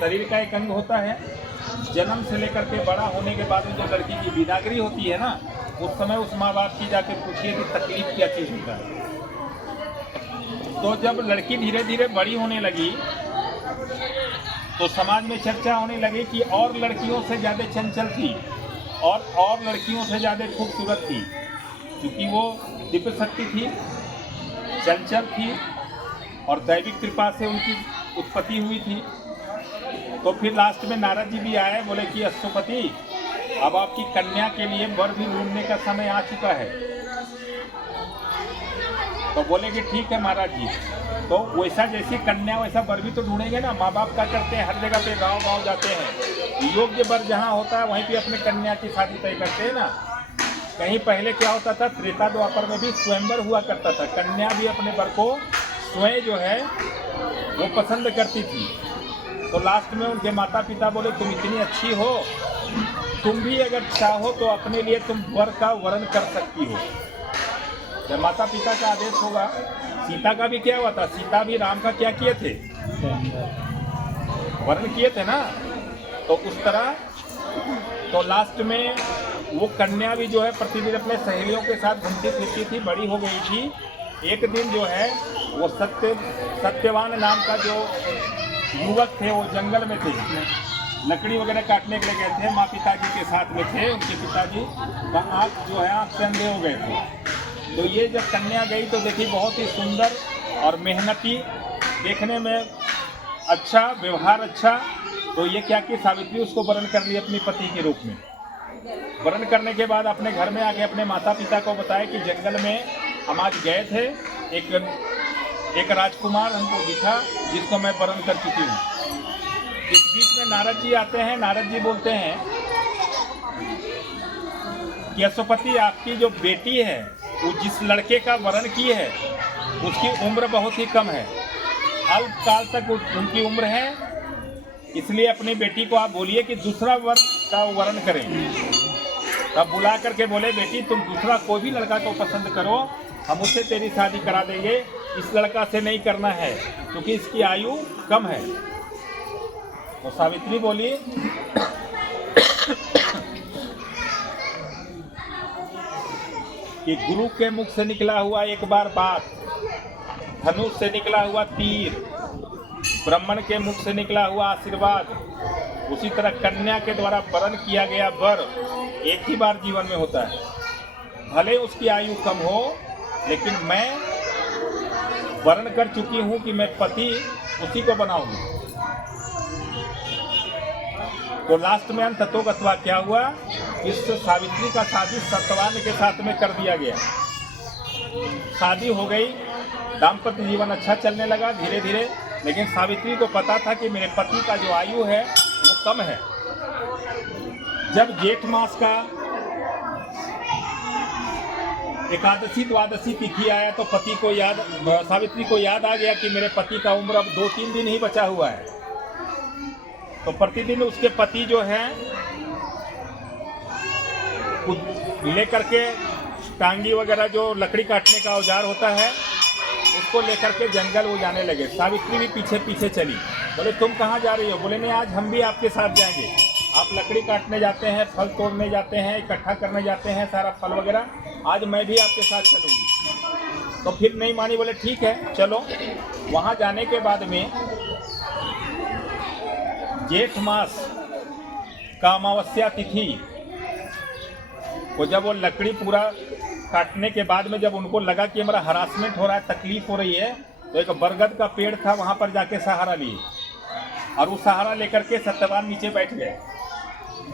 शरीर का एक अंग होता है। जन्म से लेकर के बड़ा होने के बाद में जो लड़की की बिदागरी होती है ना, उस समय उस माँ बाप की जाके पूछिए कि तकलीफ क्या चीज़ होता है। तो जब लड़की धीरे धीरे बड़ी होने लगी तो समाज में चर्चा होने लगी कि और लड़कियों से ज़्यादा चंचल थी और लड़कियों से ज़्यादा खूबसूरत थी, क्योंकि वो दिव्य शक्ति थी, चंचल थी और दैविक कृपा से उनकी उत्पत्ति हुई थी। तो फिर लास्ट में नारद जी भी आए, बोले कि अश्वपति अब आपकी कन्या के लिए वर भी ढूंढने का समय आ चुका है। तो बोले कि ठीक है महाराज जी, तो वैसा जैसी कन्या वैसा वर भी तो ढूंढेंगे ना। माँ बाप क्या करते हैं, हर जगह पे गांव जाते हैं, योग्य वर जहाँ होता है वहीं पे अपने कन्या की शादी तय करते हैं ना। कहीं पहले क्या होता था, त्रेता द्वापर में भी स्वयंवर हुआ करता था, कन्या भी अपने वर को स्वयं जो है वो पसंद करती थी। तो लास्ट में उनके माता पिता बोले तुम इतनी अच्छी हो, तुम भी अगर चाहो तो अपने लिए तुम वर का वर्ण कर सकती हो। जब माता पिता का आदेश होगा, सीता का भी क्या हुआ था, सीता भी राम का क्या किए थे, वर्ण किए थे ना। तो उस तरह तो लास्ट में वो कन्या भी जो है प्रतिदिन अपने सहेलियों के साथ घूमती फिरती थी, बड़ी हो गई थी। एक दिन जो है वो सत्यवान नाम का जो युवक थे वो जंगल में थे, लकड़ी वगैरह काटने के लिए गए थे, माँ पिताजी के साथ में थे। उनके पिताजी का आँख जो है आँख से अंधे हो गए थे। तो ये जब कन्या गई तो देखी बहुत ही सुंदर और मेहनती, देखने में अच्छा, व्यवहार अच्छा। तो ये क्या कि सावित्री उसको वरण कर ली अपने पति के रूप में। वरण करने के बाद अपने घर में आके अपने माता पिता को बताया कि जंगल में हम आज गए थे, एक राजकुमार हमको दिखा जिसको मैं वरण कर चुकी हूँ। इस बीच में नारद जी आते हैं। नारद जी बोलते हैं कि अश्वपति आपकी जो बेटी है वो जिस लड़के का वरण की है उसकी उम्र बहुत ही कम है, अल्प काल तक उनकी उम्र है, इसलिए अपनी बेटी को आप बोलिए कि दूसरा वर का वर्ण करें। तब बुला करके बोले बेटी तुम दूसरा कोई भी लड़का को पसंद करो, हम उससे तेरी शादी करा देंगे, इस लड़का से नहीं करना है क्योंकि इसकी आयु कम है। तो सावित्री बोली कि गुरु के मुख से निकला हुआ एक बार बात, धनुष से निकला हुआ तीर, ब्राह्मण के मुख से निकला हुआ आशीर्वाद, उसी तरह कन्या के द्वारा वरण किया गया वर एक ही बार जीवन में होता है। भले उसकी आयु कम हो, लेकिन मैं वर्ण कर चुकी हूँ कि मैं पति उसी को बनाऊंगी। तो लास्ट में अंततोगत्वा क्या हुआ, इस सावित्री का शादी सत्यवान के साथ में कर दिया गया। शादी हो गई, दाम्पत्य जीवन अच्छा चलने लगा धीरे धीरे। लेकिन सावित्री को पता था कि मेरे पति का जो आयु है वो कम है। जब जेठ मास का एकादशी द्वादशी तिथि आया तो सावित्री को याद आ गया कि मेरे पति का उम्र अब 2-3 दिन ही बचा हुआ है। तो प्रतिदिन उसके पति जो है लेकर के टांगी वगैरह जो लकड़ी काटने का औजार होता है उसको लेकर के जंगल वो जाने लगे। सावित्री भी पीछे पीछे चली। बोले तुम कहाँ जा रही हो? बोले नहीं, आज हम भी आपके साथ जाएंगे। आप लकड़ी काटने जाते हैं, फल तोड़ने जाते हैं, इकट्ठा करने जाते हैं सारा फल वगैरह, आज मैं भी आपके साथ चलूँगी। तो फिर नहीं मानी, बोले ठीक है चलो। वहाँ जाने के बाद में जेठ मास का अमावस्या तिथि को जब वो लकड़ी पूरा काटने के बाद में जब उनको लगा कि हमारा हरासमेंट हो रहा है, तकलीफ हो रही है, तो एक बरगद का पेड़ था, वहाँ पर जाके सहारा लिए और वो सहारा लेकर के सत्यवान नीचे बैठ गए।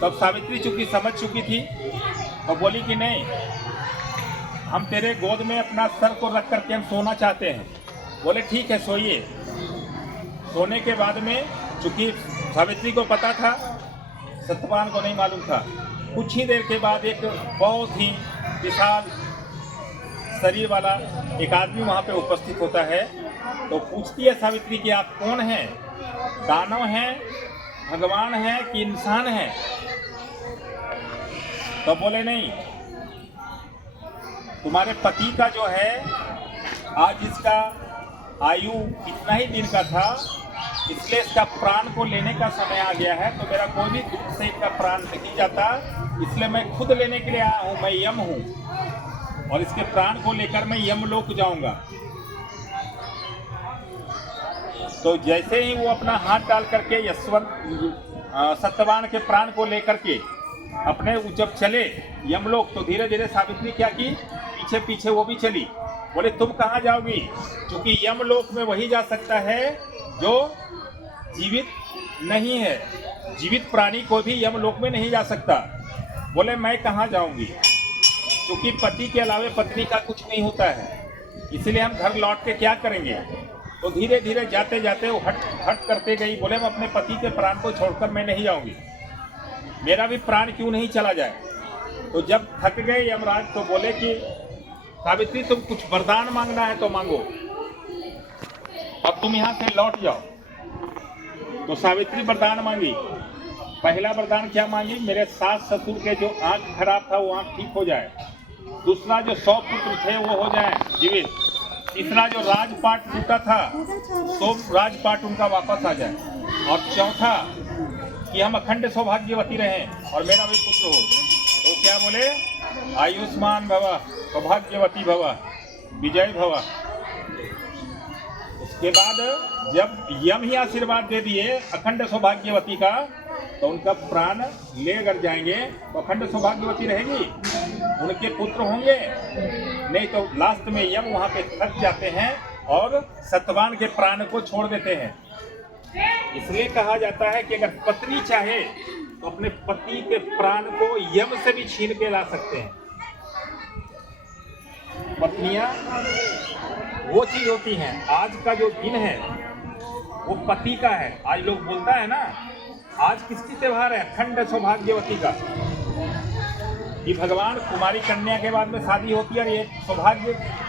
तब सावित्री चूंकि समझ चुकी थी तो बोली कि नहीं, हम तेरे गोद में अपना सर को रख करके हम सोना चाहते हैं। बोले ठीक है सोइए। सोने के बाद में चूंकि सावित्री को पता था, सत्यवान को नहीं मालूम था, कुछ ही देर के बाद एक बहुत ही विशाल शरीर वाला एक आदमी वहाँ पे उपस्थित होता है। तो पूछती है सावित्री कि आप कौन हैं, दानव हैं, भगवान हैं कि इंसान हैं? तो बोले नहीं, तुम्हारे पति का जो है आज इसका आयु इतना ही दिन का था, इसलिए इसका प्राण को लेने का समय आ गया है, तो मेरा कोई भी दूर से इनका प्राण नहीं जाता, इसलिए मैं खुद लेने के लिए आया हूँ। मैं यम हूँ और इसके प्राण को लेकर मैं यमलोक जाऊंगा। तो जैसे ही वो अपना हाथ डाल करके सत्यवान के प्राण को लेकर के अपने जब चले यमलोक, तो धीरे धीरे सावित्री क्या की, पीछे पीछे वो भी चली। बोले तुम कहाँ जाओगी? क्योंकि यमलोक में वही जा सकता है जो जीवित नहीं है, जीवित प्राणी को भी यमलोक में नहीं जा सकता। बोले मैं कहाँ जाऊंगी, क्योंकि पति के अलावे पत्नी का कुछ नहीं होता है, इसलिए हम घर लौट के क्या करेंगे। तो धीरे धीरे जाते जाते वो हट करते गई। बोले मैं अपने पति के प्राण को छोड़कर मैं नहीं जाऊंगी, मेरा भी प्राण क्यों नहीं चला जाए। तो जब थक गए यमराज, तो बोले कि सावित्री तुम कुछ वरदान मांगना है तो मांगो, अब तुम यहाँ से लौट जाओ। तो सावित्री वरदान मांगी। पहला वरदान क्या मांगी? मेरे सास ससुर के जो आंख खराब था वो आंख ठीक हो जाए। दूसरा जो 100 पुत्र थे वो हो जाए जीवित। तीसरा जो राजपाट टूटा था तो राजपाट उनका वापस आ जाए। और चौथा कि हम अखंड सौभाग्यवती रहें और मेरा भी पुत्र हो। तो क्या बोले? आयुष्मान भव, सौभाग्यवती भव, विजय भव। उसके बाद जब यम ही आशीर्वाद दे दिए अखंड सौभाग्यवती का, तो उनका प्राण ले अगर जाएंगे तो अखंड सौभाग्यवती रहेगी, उनके पुत्र होंगे। नहीं तो लास्ट में यम वहां पे थक जाते हैं और सत्यवान के प्राण को छोड़ देते हैं। इसलिए कहा जाता है कि अगर पत्नी चाहे तो अपने पति के प्राण को यम से भी छीन के ला सकते हैं। पत्नियां वो चीज होती हैं। आज का जो दिन है वो पति का है। आज लोग बोलता है ना, आज किसकी त्योहार है? अखंड सौभाग्यवती का। कि भगवान कुमारी कन्या के बाद में शादी होती है और ये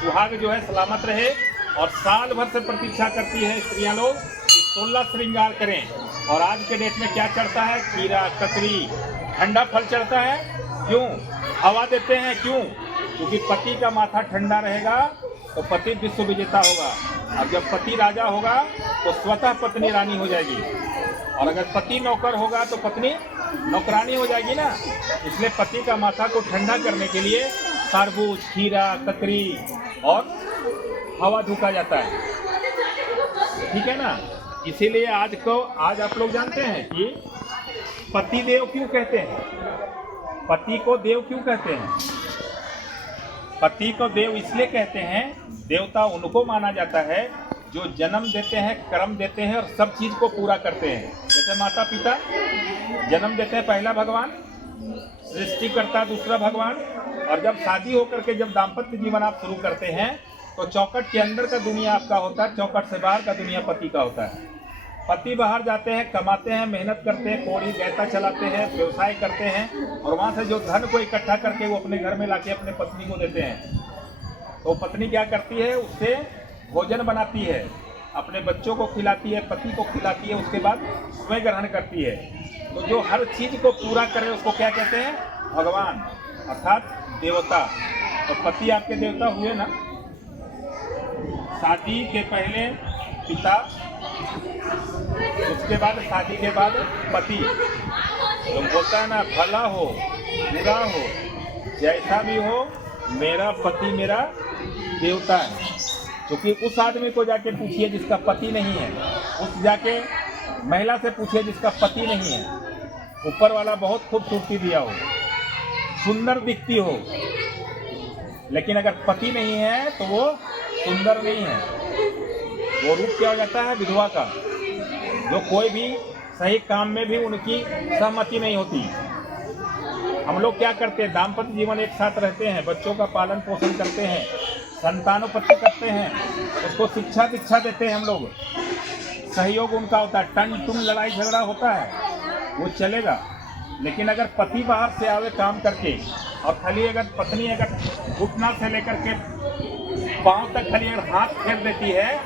सुहाग जो है सलामत रहे। और साल भर से प्रतीक्षा करती है स्त्रियां लोग कि 16 श्रृंगार करें। और आज के डेट में क्या चढ़ता है? खीरा, ककड़ी, ठंडा फल चढ़ता है। क्यों? हवा देते हैं। क्यों? क्योंकि पति का माथा ठंडा रहेगा तो पति विश्व विजेता होगा। और जब पति राजा होगा तो स्वतः पत्नी रानी हो जाएगी। और अगर पति नौकर होगा तो पत्नी नौकरानी हो जाएगी ना। इसलिए पति का माथा को ठंडा करने के लिए तरबूज, खीरा, ककड़ी और हवा धुका जाता है। ठीक है ना। इसीलिए आज आप लोग जानते हैं कि पति देव क्यों कहते हैं? पति को देव क्यों कहते हैं? पति को देव इसलिए कहते हैं, देवता उनको माना जाता है जो जन्म देते हैं, कर्म देते हैं और सब चीज को पूरा करते हैं। जैसे माता पिता जन्म देते हैं, पहला भगवान, सृष्टि करता दूसरा भगवान। और जब शादी होकर के जब दाम्पत्य जीवन आप शुरू करते हैं तो चौकट के अंदर का दुनिया आपका होता है, चौकट से बाहर का दुनिया पति का होता है। पति बाहर जाते हैं, कमाते हैं, मेहनत करते हैं, कोड़ी गैता चलाते हैं, व्यवसाय करते हैं और वहाँ से जो धन को इकट्ठा करके वो अपने घर में लाके अपने पत्नी को देते हैं। तो पत्नी क्या करती है? उससे भोजन बनाती है, अपने बच्चों को खिलाती है, पति को खिलाती है, उसके बाद स्वयं ग्रहण करती है। तो जो हर चीज को पूरा करे उसको क्या कहते हैं? भगवान, अर्थात देवता। तो पति आपके देवता हुए ना। शादी के पहले पिता, उसके बाद शादी के बाद पति। तो बोलता है ना, भला हो बुरा हो जैसा भी हो, मेरा पति मेरा देवता है। क्योंकि उस आदमी को जाके पूछिए जिसका पति नहीं है, उस जाके महिला से पूछिए जिसका पति नहीं है। ऊपर वाला बहुत खूबसूरती दिया हो, सुंदर दिखती हो, लेकिन अगर पति नहीं है तो वो सुंदर नहीं है। वो रूप क्या हो जाता है? विधवा का। जो कोई भी सही काम में भी उनकी सहमति नहीं होती। हम लोग क्या करते हैं? दाम्पत्य जीवन एक साथ रहते हैं, बच्चों का पालन पोषण करते हैं, संतानोपत्ति करते हैं, उसको शिक्षा दीक्षा देते हैं हम लोग। सहयोग उनका होता है। टन टुन लड़ाई झगड़ा होता है वो चलेगा। लेकिन अगर पति बाहर से आवे काम करके और खाली अगर पत्नी अगर घुटना से लेकर के पांव तक खाली अगर हाथ फेर देती है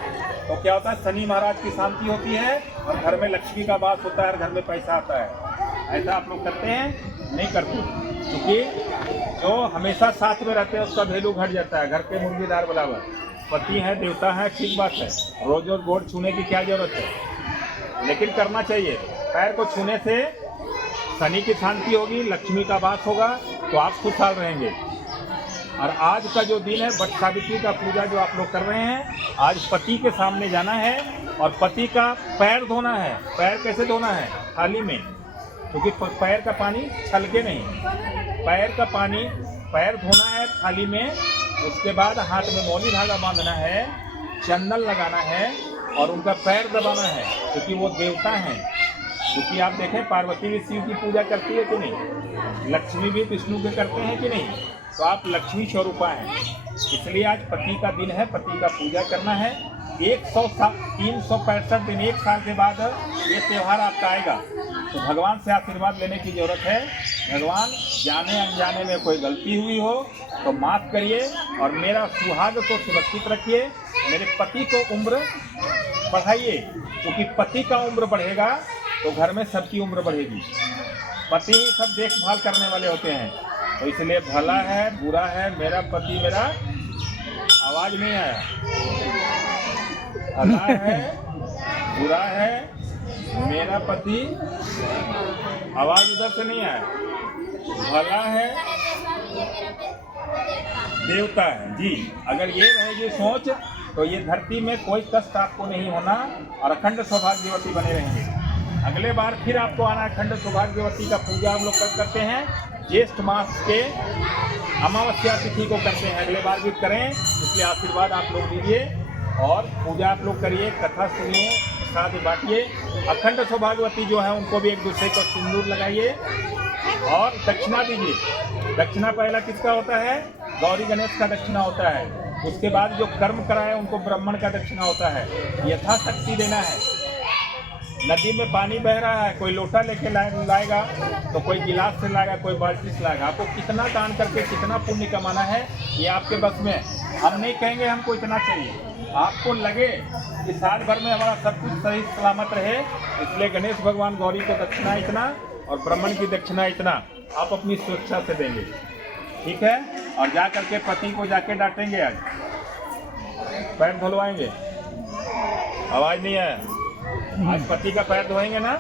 तो क्या होता है? शनि महाराज की शांति होती है और घर में लक्ष्मी का वास होता है और घर में पैसा आता है। ऐसा आप लोग करते हैं? नहीं करते। क्योंकि जो हमेशा साथ में रहते हैं उसका वैल्यू घट जाता है। घर के मुर्गीदार बराबर। पति है, देवता है, ठीक बात है, रोज रोज गोड़ छूने की क्या जरूरत है? लेकिन करना चाहिए। पैर को छूने से शनि की शांति होगी, लक्ष्मी का वास होगा, तो आप खुशहाल रहेंगे। और आज का जो दिन है वट सावित्री का पूजा जो आप लोग कर रहे हैं, आज पति के सामने जाना है और पति का पैर धोना है। पैर कैसे धोना है? थाली में, क्योंकि पैर का पानी छलके नहीं। पैर का पानी, पैर धोना है थाली में। उसके बाद हाथ में मौली धागा बांधना है, चंदन लगाना है और उनका पैर दबाना है, क्योंकि वो देवता हैं। क्योंकि आप देखें, पार्वती भी शिव की पूजा करती है कि नहीं, लक्ष्मी भी विष्णु के करते हैं कि नहीं, तो आप लक्ष्मी स्वरूपा हैं। इसलिए आज पति का दिन है, पति का पूजा करना है। 365 दिन, एक साल के बाद ये त्यौहार आपका आएगा, तो भगवान से आशीर्वाद लेने की जरूरत है। भगवान, जाने अनजाने में कोई गलती हुई हो तो माफ़ करिए और मेरा सुहाग को सुरक्षित रखिए, मेरे पति को उम्र बढ़ाइए, क्योंकि पति का उम्र बढ़ेगा तो घर में सबकी उम्र बढ़ेगी। पति ही सब देखभाल करने वाले होते हैं, तो इसलिए भला है बुरा है, मेरा पति, मेरा आवाज़ नहीं आया, भला है बुरा है, मेरा पति, आवाज़ उधर से नहीं आया, भला है देवता है जी। अगर ये रहेगी सोच तो ये धरती में कोई कष्ट आपको नहीं होना और अखंड सौभाग्यवती बने रहेंगे। अगले बार फिर आपको आना अखंड सौभाग्यवती का पूजा हम लोग कब करते हैं? ज्येष्ठ मास के अमावस्या तिथि को करते हैं। अगले बार भी करें, इसलिए आशीर्वाद आप लोग दीजिए और पूजा आप लोग करिए, कथा सुनिए, प्रसाद बांटिए। अखंड सौभाग्यवती जो है उनको भी एक दूसरे को सिंदूर लगाइए और दक्षिणा दीजिए। दक्षिणा पहला किसका होता है? गौरी गणेश का दक्षिणा होता है। उसके बाद जो कर्म कराए उनको ब्राह्मण का दक्षिणा होता है। यथाशक्ति देना है। नदी में पानी बह रहा है, कोई लोटा लेके लाएगा तो कोई गिलास से लाएगा, कोई बाल्टी से लाएगा। आपको कितना दान करके कितना पुण्य कमाना है ये आपके बस में। हम नहीं कहेंगे हमको इतना चाहिए, आपको लगे कि साल भर में हमारा सब कुछ सही सलामत रहे, इसलिए गणेश भगवान गौरी को दक्षिणा इतना और ब्राह्मण की दक्षिणा इतना आप अपनी सुरक्षा से देंगे, ठीक है। और जा करके पति को जाके डांटेंगे, आज पैर धुलवाएंगे, आवाज़ नहीं आया, आज पति का पैर धोएंगे ना।